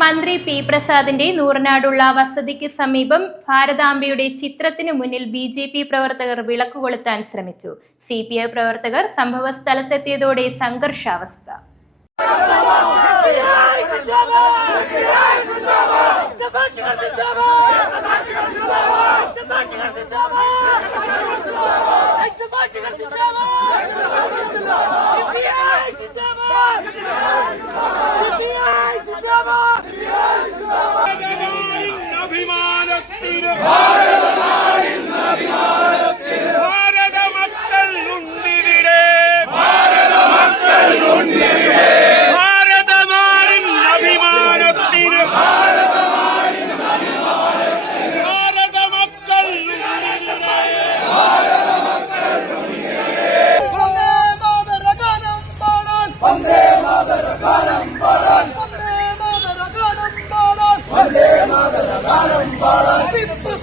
മന്ത്രി പി പ്രസാദിന്റെ നൂറനാടുള്ള വസതിക്ക് സമീപം ഭാരതാംബയുടെ ചിത്രത്തിനു മുന്നിൽ ബി.ജെ.പി. പ്രവർത്തകർ വിളക്ക് കൊളുത്താൻ ശ്രമിച്ചു. CPI പ്രവർത്തകർ സംഭവ സ്ഥലത്തെത്തിയതോടെ സംഘർഷാവസ്ഥ. Vande Mataram,